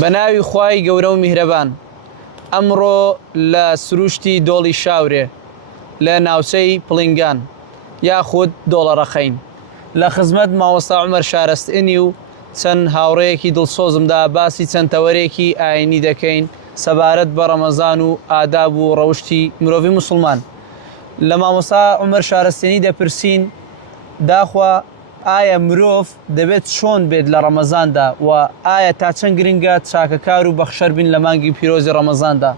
بەناوی خوای گەورە و میهرەبان ئەمڕۆ لە سروشتی دۆڵی شاورێ لە ناوچەی پڵنگان یاخود دۆڵەڕەخەین لە خزمەت مامۆستا عومەر شارەستئینی و چەند هاوڕەیەکی دڵسۆزمدا باسی چەند تەوەرێکی ئاینی دەکەین سەبارەت بە ڕەمەزان و ئاداب و ڕەوشتی مرۆڤی موسڵمان. لە مامۆستا عومەر شارەستئینی دەپرسین داخوا ئایا مرۆڤ دەبێت چۆن بێت لە ڕەمەزاندا و ئایا تا چەند گرنگە چاکەکار و بەخشەر بین لە مانگی پیرۆزی ڕەمەزاندا؟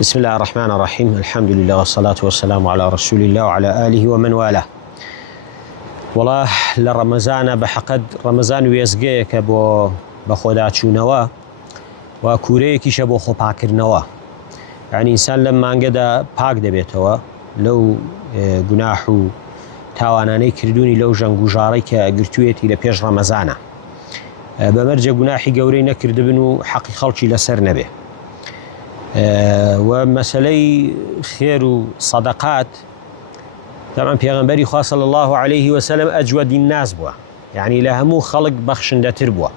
بسم الله الرحمن الرحيم الحمد لله والصلاة والسلام على رسول الله وعلى آله ومن والاه. والله لرمضان بحقد رمضان ويزقيك بو بخوداتشونوا وكوريكيش بو خو باكرنوا، يعني إنسان لما انقدا باك دبيتوا لو جناحو تاواناني كردوني لو جنگو جاريك قرتويتي لبيش رمضان بمرجع جناحي قوري نكرد بنو حقي خلشي لسر نبي. ومسألة خير وصدقات طبعا پیغمبری خواه صلى الله عليه وسلم أجود الناس بوا، يعني لهمو خلق بخشنده تر بوا.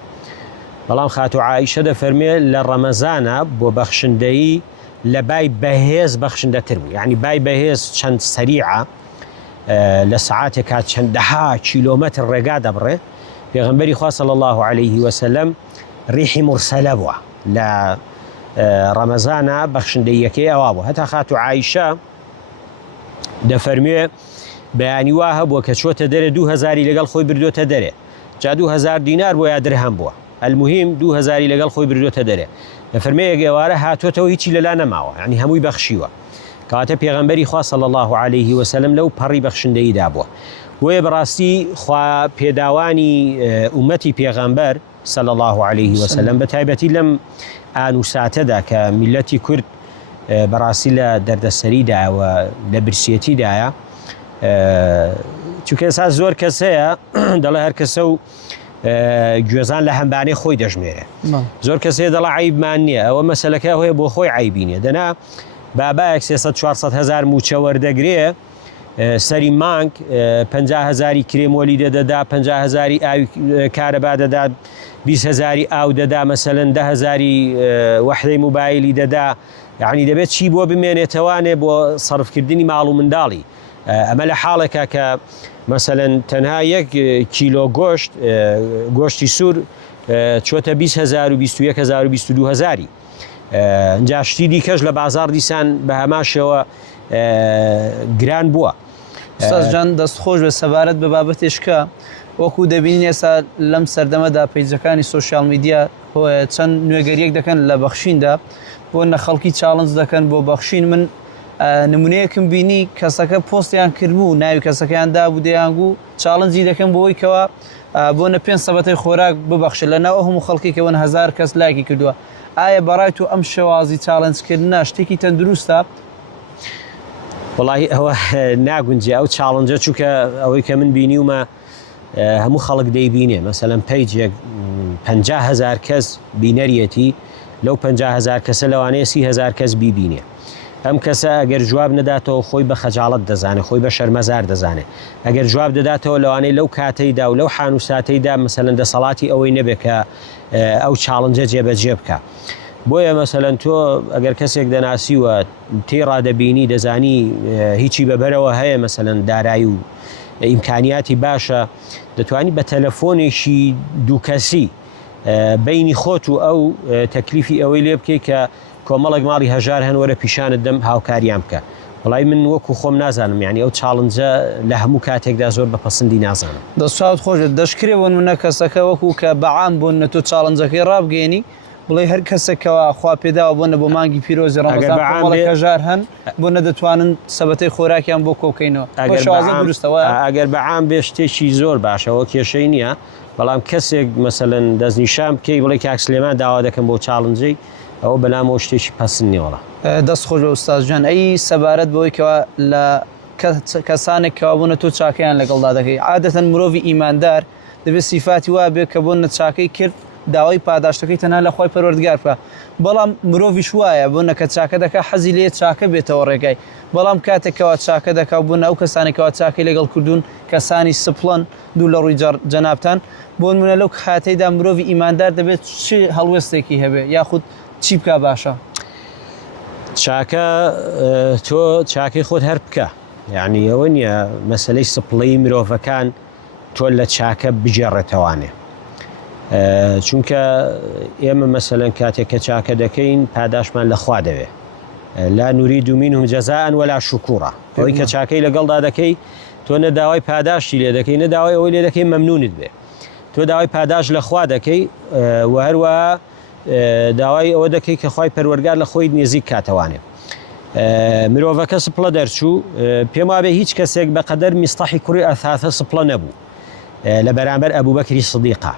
بلام خاتو عائشة دا فرمي لرمضان بو بخشندهی لباي بهيز بخشنده تر بوا، يعني باي بهيز چند سريعة لساعات كات چند دها كيلومتر رقا دبره پیغمبری خواه صلى الله عليه وسلم ريحي مرسله بوا ل رمضان بخشندهیەکەی ئەوا بوو. هەتا خاتو عایشە دەفەرموێ بەیانی وا هەبووە کە چۆتە دەرێ 2000 لەگەڵ خۆی بردوۆتە دەرێ، جا 2000 دینار بۆ یا درهەم بووە، المهم 2000 لەگەڵ خۆی بردوۆتە دەرێ. دەفەرمێ ئێوارە هاتوۆتەوە هیچی لەلا نەماوە، یعنی هەمووی بەخشیوە. کەواتە پێغەمبەری خوا صلی الله عليه وسلم لەو پەڕی بەخشندەییدا بووە. وێ بەڕاستی خوا پێداوانی ئومەتی پێغەمبەر صلی الله عليه وسلم بەتایبەتی لەم ئانوساتەدا کە میلەتی کورد بەڕاستی لە دەردەسەریدایە لە برسیەتیدایە، چونکە ئێستا زۆر کەس هەیە دەڵێ هەر کەسە و گوێزان لە هەمبانەی خۆی دەژمێرێ، زۆر کەس هەیە دەڵێ عیبمان نییە، ئەوە مەسەلەکە هەیە بۆ خۆی عیبی نییە. دەنا بابایەک 300-400 هزار موچە وەردەگرێ سەری مانگ 50,000 کرێمۆلی دەدەدا، 50,000 ئاوی کارەبا دەدا، 20,000 ئاو دەدا، مەسەلەن 10,000 وەحدەی موبایلی دەدا، یعنی دەبێت چی بۆ بمێنێتەوانێ بۆ سەرفکردنی ماڵ و منداڵی. ئەمە لە حاڵێکە کە مەسەلەن تەنها 1 کیلۆ گۆشتی سوور چۆتە 20,000 و 21,000 و 22,000. اینجا شتی دیکەش لە بازار دیسان بە هەماشەوە گران بووە. ئوستاز جان دەستخۆش بە سەبارەت بە بابەتێشکە وەکو دەبینین ئێستا لەم سەردەمەدا پەیجەکانی سۆشیال میدیا چەند نوێگەریەک دەکەن لە بەخشیندا بۆ نەخەڵکی چاڵنج دەکەن بۆ بەخشین. من نمونەیەکم بینی کەسەکە پۆستیان کردبوو ناوی کەسەکەیان دابوو دەیانگو چاڵنجی دەکەن بۆەوەی کەوە بۆ نە 5 سەبەتەی خۆراک ببەخشە لەناو هەموو خەڵکێکەوە 1000 کەس لایکی کردووە. ئایا بەڕای تۆ ئەم شێوازی چاڵنجکردنە شتێکی تەندروستە؟ وڵی ئەوە ناگونجێ ئەو چاڵنجە، چونکە ئەوەی کە من بینیومە هەموو خەڵک دەیبینێ، مەسەلەن پەیجێک 50,000 کەس بینەریەتی، لەو 50,000 کەسە لەوانەیە 30,000 کەس بیبینێ. ئەم کەسە ئەگەر جواب نەداتەوە خۆی بە خەجاڵەت دەزانێت، خۆی بە شەرمەزار دەزانێت. ئەگەر جواب دەداتەوە لەوانەیە لەو کاتەیدا و لەو حانوساتەیدا مەسەلەن دەسەڵاتی ئەوەی نەبێت کە ئەو چاڵنجە جێبەجێ بکە. بۆیە مەسەلەن تۆ ئەگەر کەسێک دەناسیوە تێڕا دەبینی دەزانی هیچی بەبەرەوە هەیە، مەسەلەن دارایی و ئیمکانیاتی باشە، دەتوانی بە تەلەفۆنێکی دووکەسی بینی خۆت و ئەو تەکلیفی ئەوەی لێ بکەی کە کۆمەڵێک ماڵی هەژار هەن وەرە پیشانت دەم هاوکاریان بکە. وڵای من وەکو خۆم نازانم، یعنی ئەو چاڵنجە لە هەموو کاتێکدا زۆر بەپەسەندی نازانم. دەستات خۆشت دەشکرێ بۆ منە کەسەکە وەکو کە بەعام بۆن نە تۆ چاڵنجەکەی ڕابگەێنی بڵێ هەر کەسێکەوە خوا پێداوە بۆنە بۆ مانگی پیرۆزی ڕەمەزان کۆمەڵێک هەژار هەن بۆ نەدەتوانن سەبەتەی خۆراکیان بۆ کۆکەینەوە. ئەگەر بەعام بێ شتێکی زۆر باشەوە کێشەی نییە، بەڵام کەسێک مەسەلەن دەستنیشان بکەی بڵێ کاک سلێمان داوا دەکەم بۆ چاڵنجەی، ئەوە بەلامەوە شتێکی پەسند نیوەڵە. دەستخۆش بە ئوستاز جان، ئەی سەبارەت بەوەی کەوە لە کەسانێک کەوا بوونە تۆ چاکەیان لەگەڵدا دەکەی. عادەتەن مرۆڤی ئیماندار دەبێت سیفاتی وا بێت کە بۆ نە چاکەی کرد داوای پاداشتەکەی تەنها لە خۆی پەروەردگار بکە بەڵام مرۆڤیش وایە بۆنە کە چاکە دەکا حەزی لێ چاکە بێتەوە ڕێگای بەڵام کاتێکەوە چاکە دەکا بوون ئەو کەسانێکەوە چاکەی لەگەڵ کردوون کەسانی سپڵەن دوو لە ڕووی جەنابان بۆ نمونە لەو کاتەیدا مرۆڤی ئیماندار دەبێت چی هەڵوێستێکی هەبێ یاخود چی بکە باشە چاکە تۆ چاکەی خۆت هەر بکە یعنی ئەوە نیە مەسلەی سپڵەی مرۆڤەکان تۆ لە چاکە بجێڕێتەوانێ چونکە ئێمە مەسەلەن کاتێک کە چاکە دەکەین پاداشمان لەخوا دەوێ لا نورید منهم جەزاء ولا شکوڕە ئەوەی کە چاکەی لەگەڵدا دەکەی تۆ نەداوای پاداشتی لێ دەکەی نەداوای ئەوەی لێ دەکەی مەمنونت بێ تۆ داوای پاداش لەخوا دەکەی و هەروەها داوای ئەوە دەکەی کە خوای پەروەردگار لە خۆی نێزیک کاتەوانێ مرۆڤەکە سپڵە دەرچوو پێم وابێ هیچ کەسێک بەقەدەر میستەحی کوڕی ئەثاثە سپڵە نەبوو لە بەرامبەر ئەبوبەکری سدیقە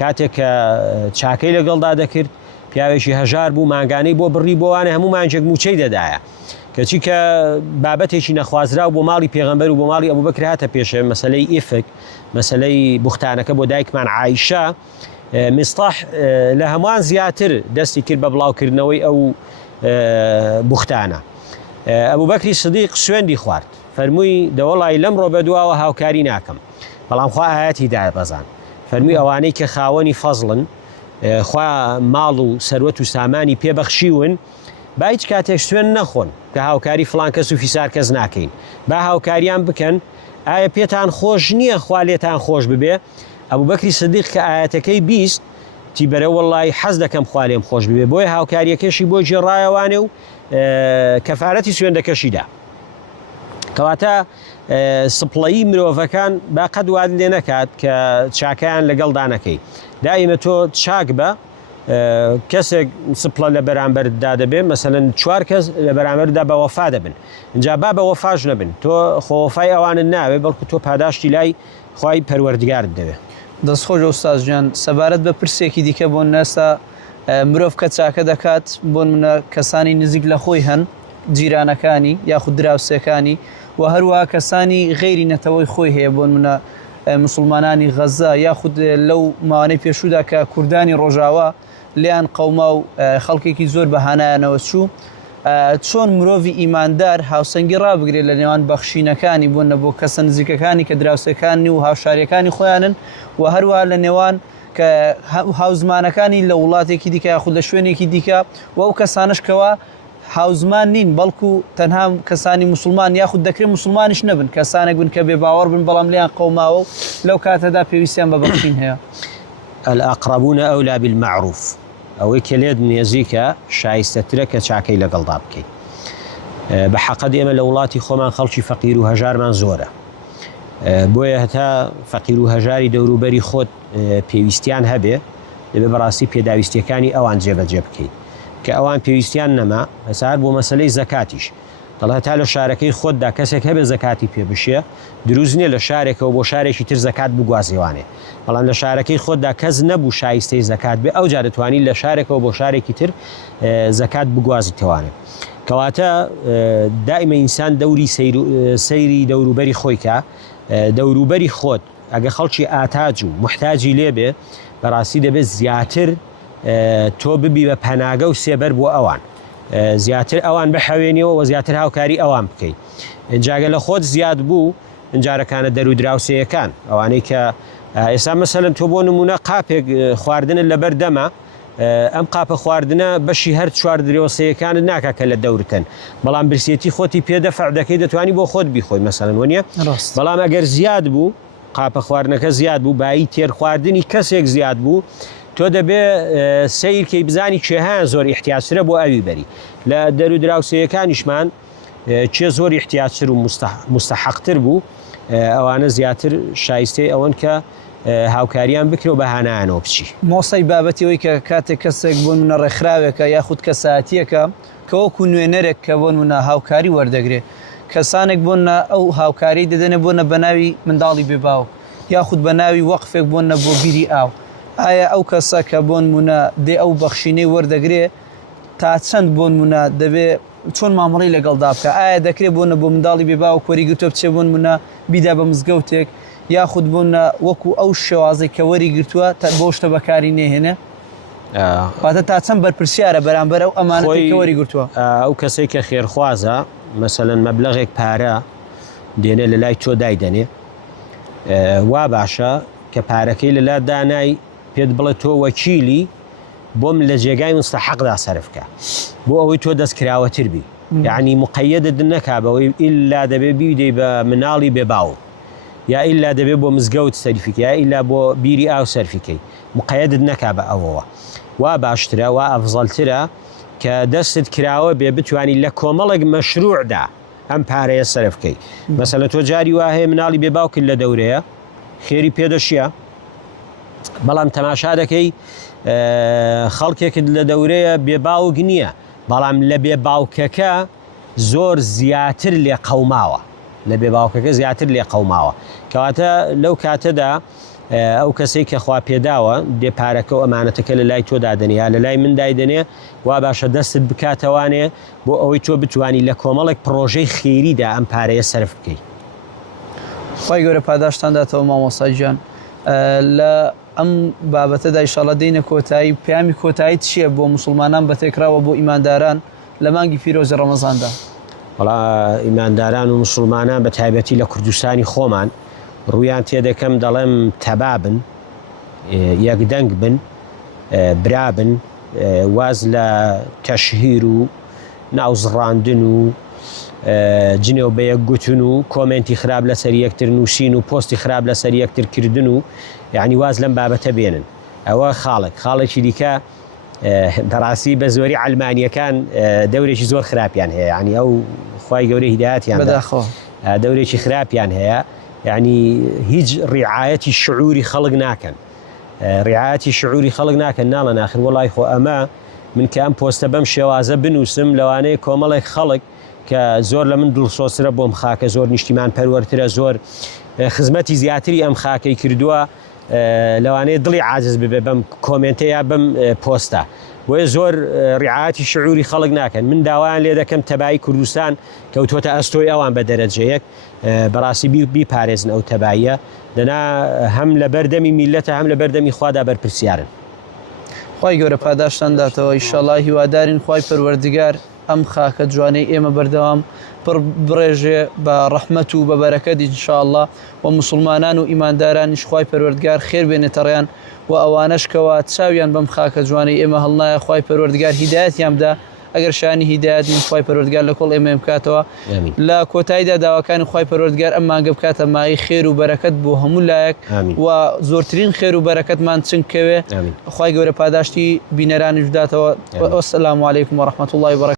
کاتێک کە چاکەی لەگەڵدا دەکرد پیاوێکی هەژار بوو مانگانەی بۆ بڕی بۆوانە هەموو مانجێک موچەی دەدایە کەچی کە بابەتێکی نەخوازرا و بۆ ماڵی پێغەمبەر و بۆ ماڵی ئەبوبەکر هاتە پێشێ مەسەلەی ئیفک مەسەلەی بوختانەکە بۆ دایکمان عایشە میستەح لە هەمووان زیاتر دەستی کرد بە بڵاوکردنەوەی ئەو بوختانە ئەبوبەکری سدیق سوێندی خوارد فەرمووی دەوەڵی لەم ڕۆ بەدواوە هاوکاری ناکەم بەڵام خوا ئاەتی دابەزان فەرمووی ئەوانەی کە خاوەنی فەزڵن خوا ماڵ و سەروەت و سامانی پێبەخشیون با هیچ کاتێک سوێن نەخۆن کە هاوکاری فڵان کەس و فیسار کەس ناکەین با هاوکاریان بکەن ئایا پێتان خۆش نییە خوا لێتان خۆش ببێ ئەبوبەکری سدیق کە ئاەتەکەی بیست تی بەرە وەڵی حەز دەکەم خوا لێم خۆش ببێ بۆی هاوکاریەکەشی بۆ جێڕایەوانێ و کەفارەتی سوێندەکەشیدا کەواتە سپڵەیی مرۆڤەکان با قەد واد لێ نەکات کە چاکیان لەگەڵدا نەکەی دائیمە تۆ چاک بە کەسێک سپڵە لە بەرامبەردا دەبێت مەسەلەن 4 کەس لە بەرامبەردا بە وەفا دەبن اینجا با بە وەفاش نەبن تۆ خۆوەفای ئەوانت ناوێت بەڵکو تۆ پاداشتی لای خوای پەروەردگارت دەوێت دەستخۆش ئۆستاذ سەبارەت بە پرسێکی دیکە بۆ نەسا مرۆڤ کە چاکە دەکات بۆ منە کەسانی نزیک لە خۆی هەن جیرانەکانی یاخود دراوسەکانی و هەروەها کەسانی غەیری نەتەوەی خۆی هەیە بۆ منە مسلمانانی غەزا یاخود لەو ماوانەی پێشودا کە کوردانی ڕۆژاوا لیان قەوما و خەڵکێکی زۆر بەهانایانەوە چوو چۆن مرۆڤی ئیماندار هاوسەنگی ڕابگرێت لە نێوان بەخشینەکانی بۆنە بۆ کەسە نزیکەکانی کە دراوسەکانی و هاوشاریەکانی خۆیانن و هەروەها لە نێوان کە هاوزمانەکانی لە وڵاتێکی دیکە یاخود لە شوێنێکی دیکە و ئەو کەسانشکەوە هاوزمان نین بەڵکو تەنها کەسانی مسلمان یاخود دەکرێت مسلمانیش نەبن کەسانێک بن کە بێ باوەڕ بن بەڵام لیان قەوماوە و لەو کاتەدا پێویستیان بە بەخشین هەیە الأقربون أولى بالمعروف ئەوەی کە لێت نێزیکە شایستەترە کە چاکەی لەگەڵدا بکەیت بە حەقەت ئێمە لە وڵاتی خۆمان خەڵکی فەقیر و هەژارمان زۆرە بۆیە هەتا فەقیر و هەژاری دەوروبەری خۆت پێویستیان هەبێ دەبێ بەڕاستی پێداویستیەکانی ئەوان جێبەجێ بکەیت کە ئەوان پێویستیان نەما هەسار بۆ مەسلەی زەکاتیش دەڵێ هەتا لە شارەکەی خۆتدا کەسێک هەبێ زەکاتی پێبشێ دروست نییە لە شارێکەوە بۆ شارێکی تر زەکات بگوازیوانێ بەڵام لە شارەکەی خۆتدا کەس نەبوو شایستەی زەکات بێ ئەو جا دەتوانی لە شارێکەوە بۆ شارێکی تر زەکات بگوازیتەوانێ کەواتە دائیمە ئینسان دەوری سەیری دەوروبەری خۆی کە دەوروبەری خۆت ئەگە خەڵکی ئاتاج و محتاجی لێبێ بەڕاستی دەبێت زیاتر تۆ ببی بە پەناگە و سێبەر بۆ ئەوان زیاتر ئەوان بەحەوێنیەوە و زیاتر هاوکاری ئەوان بکەیت ئەنجاگە لە خۆت زیاد بوو ئەنجارەکانە دەرو دراوسەیەکان ئەوانەی کە ئێستا مەسەلەن تۆ بۆ نمونە قاپێک خواردنت لەبەر دەمە ئەم قاپە خواردنە بەشی هەر 4 درێوسەیەکانت ناکە کە لە دەورتن بەڵام برسێتی خۆتی پێدەفع دەکەی دەتوانی بۆ خۆت بیخۆی مەسەلەن وەنیە بەڵام ئەگەر زیاد بوو قاپە خواردنەکە زیاد بوو بایی تێر خواردنی کەسێک زیاد بوو تۆ دەبێ سیرکەی بزانی کێهان زۆر احتیاجترە بۆ ئەوی بەری لە دەرو دراوسەیەکانیشمان چێ زۆر احتیاجتر و مستحقتر بوو ئەوانە زیاتر شایستەی ئەوەن کە هاوکاریان بکرێ و بەهانایانەوە بچی مۆسەی بابەتیەوەی کە کاتێک کەسێک بۆ منە ڕێکخراوێکە یاخود کەساتیەکە کە وەکو نوێنەرێک کە بۆ منە هاوکاری وەردەگرێت کەسانێک بۆنە ئەو هاوکاری دەدەنێ بۆنە بە ناوی منداڵی بێباو یاخود بە ناوی وەقفێک بۆنە بۆ بیری ئاو ئایا ئەو کەسە کە بۆن منە دێ ئەو بەخشینەی وەردەگرێ تا چەند بۆن منە دەبێت چۆن مامەڵی لەگەڵدا بکە ئایا دەکرێت بۆنە بۆ منداڵی بێباو کۆری گرتووە بچێ بۆن منە بیدا بە مزگەوتێک یاخود بۆنە وەکو ئەو شێوازەی کە وەری گرتووە بۆ شتە بەکاری نێهێنێ واتە تا چەند بەرپرسیارە بەرامبەر ئەو ئەمانەتی کە وەریگرتووە ئەو کەسێک کە خێرخوازە مەسەلەن مەبلەغێک پارە دێنێ لە لای تۆ دایدەنێ وا باشە کە پارەکەی لەلا دانای پێت بڵێ تۆ وەکیلی بۆم لە جێگای مستەحەقدا سەرفکە بۆ ئەوەی تۆ دەستکراوەتر بی یعنی مقەیەدت نەکا بەوەی ئیلا دەبێ بیدەی بە مناڵی بێباو یا ئیلا دەبێت بۆ مزگەوت سەرفیکە یا ئیلا بۆ بیری ئاو سەرفیکەی مقەیەدت نەکا بە ئەوەوە وا باشترە وا ئەفزەڵترە کە دەستت کراوە بێ بتوانی لە کۆمەڵێک مەشروعدا ئەم پارەیە سەرفکەی مەسەلەن تۆ جاری وا هەیە مناڵی بێباوکرد لە دەورەیە خێری پێدەشیە بەڵام تەماشا دەکەی خەڵکێکت لە دەورەیە بێباوک نییە بەڵام لە بێباوکەکە زۆر زیاتر لێ قەوماوە لە بێباوکەکە زیاتر لێ قەوماوە کەواتە لەو کاتەدا ئەو کەسێک کە خوا پێداوە دێپارەکە و ئەمانەتەکە لە لای تۆ دادنێ یا لە لای من دایدنێ وا باشە دەستت بکاتەوانێ بۆ ئەوەی تۆ بتوانی لە کۆمەڵێک پرۆژەی خێریدا ئەم پارەیە سەرف بکەیت. خی گەورە پاداشتانداتەوە مامۆستا گیان لە ئەم بابەتەدا ئیشاڵە دێنە کۆتایی پامی کۆتایی چییە بۆ موسڵمانان بەتێکراوە بۆ ئیمانداران لە مانگی پیرۆزی ڕەمەزاندا؟ وڵا ئیمانداران و موسڵمانان بە تایبەتی لە کوردستانی خۆمان ڕویان تێدەکەم دەڵێم تەبابن یەکدەنگ بن برابن واز لە تەشهیر و ناوزڕاندن و جنێو بە یەک گوتن و کۆمنتی خراپ لەسەر یەکتر نووسین و پۆستی خراپ لەسەر یەکتر کردن و یعنی واز لەم بابەتە بێنن ئەوە خاڵێکی دیکە بەڕاستی بە زۆری ئەلمانیەکان دەورێکی زۆر خراپیان هەیە ینی ئەو خوای گەورەی هیدایەتیان دەورێکی خراپیان هەیە یعنی هیچ ڕیعایەتی شعوری خەڵک ناکەن ڕیعایەتی شعوری خەڵک ناکەن ناڵە ناخر وڵای خۆ ئەمە من کە ئەم پۆستە بەم شێوازە بنووسم لەوانەیە کۆمەڵێک خەڵک کە زۆر لە من دڵسۆسرە بۆم خاکە زۆر نیشتیمان پەروەرترە زۆر خزمەتی زیاتری ئەم خاکەی کردووە لەوانەیە دڵی عاجز ببێ بەم کۆمنتە یا بەم پۆستە وێ زۆر ڕیعایەتی شعوری خەڵک ناکەن من داوایان لێ دەکەم تەبایی کوردستان کەوتۆتە ئەستۆی ئەوان بە دەرەجەیەک بەڕاستی بیپارێزن ئەو تەباییە دەنا هەم لە بەردەمی میلەتە هەم لە بەردەمی خوادا بەرپرسیارن. خی گەورە پاداشتانداتەوە ئیشەڵڵا هیوادارین خی پەروەردگار ئەم خاکە جوانەی ئێمە بەردەوام پڕ بڕێژێ بە ڕەحمەت و بە بەرەکەتی ئینشاءڵڵا و موسڵمانان و ئیماندارانیش خی پەروەردگار خێر بێنێتەڕیان و ئەوانەشکەوە چاویان بەم خاکە جوانەی ئێمە هەڵنایە خی پەروەردگار هیدایەتیان بدە ئەگەر شانی هیدایەتین خی پەروەردگار لە کۆڵ ئێمە بکاتەوە لە کۆتاییدا داواکانی خی پەروەردگار ئەم مانگە بکاتە مای خێر و بەرەکەت بۆ هەموو لایەک و زۆرترین خێر و بەرەکەتمان چنکەوێ خی گەورە پاداشتی بینەرانیش بداتەوە. وەسەلام عەلەیکم وەڕەحمەتوڵڵاهی وبەرەکاتوه.